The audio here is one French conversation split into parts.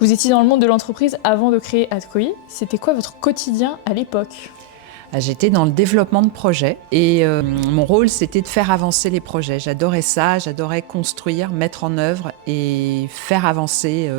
Vous étiez dans le monde de l'entreprise avant de créer Adkoi. C'était quoi votre quotidien à l'époque? J'étais dans le développement de projets et mon rôle, c'était de faire avancer les projets. J'adorais ça, j'adorais construire, mettre en œuvre et faire avancer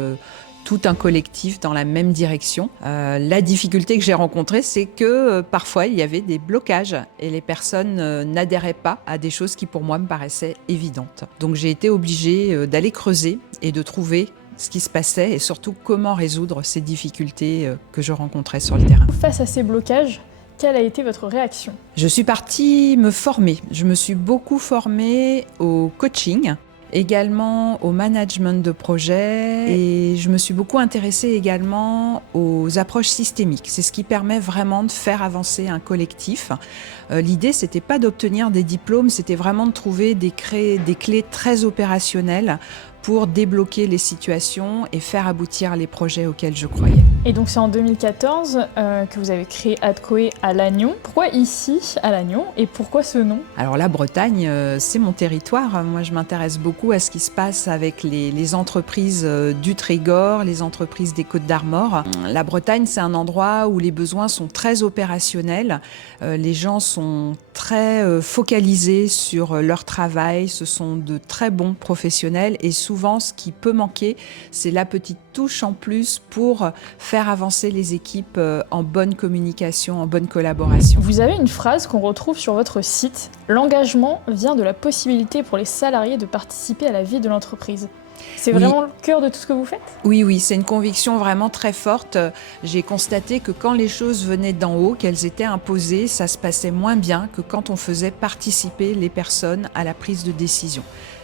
tout un collectif dans la même direction. La difficulté que j'ai rencontrée, c'est que parfois, il y avait des blocages et les personnes n'adhéraient pas à des choses qui, pour moi, me paraissaient évidentes. Donc, j'ai été obligée d'aller creuser et de trouver ce qui se passait et surtout comment résoudre ces difficultés que je rencontrais sur le terrain. Face à ces blocages, quelle a été votre réaction? Je suis partie me former. Je me suis beaucoup formée au coaching, également au management de projet et je me suis beaucoup intéressée également aux approches systémiques. C'est ce qui permet vraiment de faire avancer un collectif. L'idée, c'était pas d'obtenir des diplômes, c'était vraiment de trouver des clés très opérationnelles pour débloquer les situations et faire aboutir les projets auxquels je croyais. Et donc c'est en 2014 que vous avez créé Adkoi à Lannion. Pourquoi ici, à Lannion, et pourquoi ce nom? Alors la Bretagne, c'est mon territoire. Moi, je m'intéresse beaucoup à ce qui se passe avec les entreprises du Trégor, les entreprises des Côtes-d'Armor. La Bretagne, c'est un endroit où les besoins sont très opérationnels. Les gens sont très focalisés sur leur travail. Ce sont de très bons professionnels et souvent, ce qui peut manquer, c'est la petite touche en plus pour faire avancer les équipes en bonne communication, en bonne collaboration. Vous avez une phrase qu'on retrouve sur votre site. L'engagement vient de la possibilité pour les salariés de participer à la vie de l'entreprise. C'est vraiment le cœur de tout ce que vous faites? Oui, c'est une conviction vraiment très forte. J'ai constaté que quand les choses venaient d'en haut, qu'elles étaient imposées, ça se passait moins bien que quand on faisait participer les personnes à la prise de décision.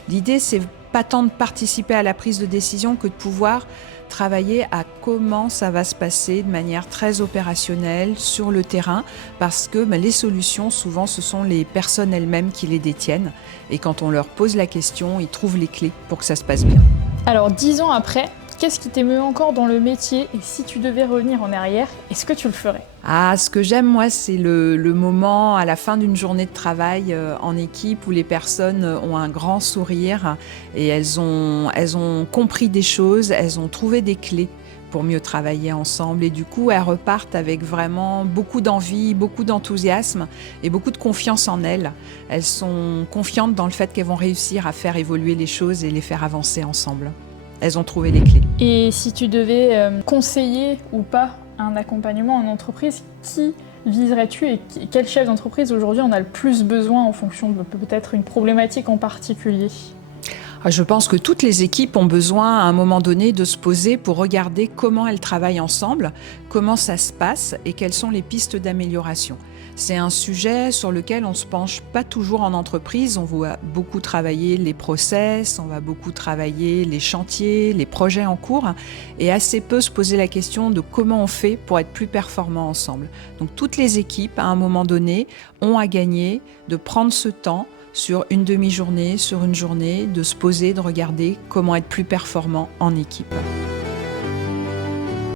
L'idée, c'est pas tant de participer à la prise de décision que de pouvoir travailler à comment ça va se passer de manière très opérationnelle sur le terrain parce que les solutions, souvent, ce sont les personnes elles-mêmes qui les détiennent et quand on leur pose la question, ils trouvent les clés pour que ça se passe bien. Alors 10 ans après, qu'est-ce qui t'émeut encore dans le métier et si tu devais revenir en arrière, est-ce que tu le ferais? Ce que j'aime, moi, c'est le moment à la fin d'une journée de travail en équipe où les personnes ont un grand sourire et elles ont compris des choses, elles ont trouvé des clés pour mieux travailler ensemble et du coup, elles repartent avec vraiment beaucoup d'envie, beaucoup d'enthousiasme et beaucoup de confiance en elles. Elles sont confiantes dans le fait qu'elles vont réussir à faire évoluer les choses et les faire avancer ensemble. Elles ont trouvé les clés. Et si tu devais conseiller ou pas un accompagnement en entreprise, qui viserais-tu et quel chef d'entreprise aujourd'hui en a le plus besoin en fonction de peut-être une problématique en particulier? Je pense que toutes les équipes ont besoin à un moment donné de se poser pour regarder comment elles travaillent ensemble, comment ça se passe et quelles sont les pistes d'amélioration. C'est un sujet sur lequel on ne se penche pas toujours en entreprise. On va beaucoup travailler les process, on va beaucoup travailler les chantiers, les projets en cours et assez peu se poser la question de comment on fait pour être plus performants ensemble. Donc toutes les équipes, à un moment donné, ont à gagner de prendre ce temps sur une demi-journée, sur une journée, de se poser, de regarder comment être plus performant en équipe.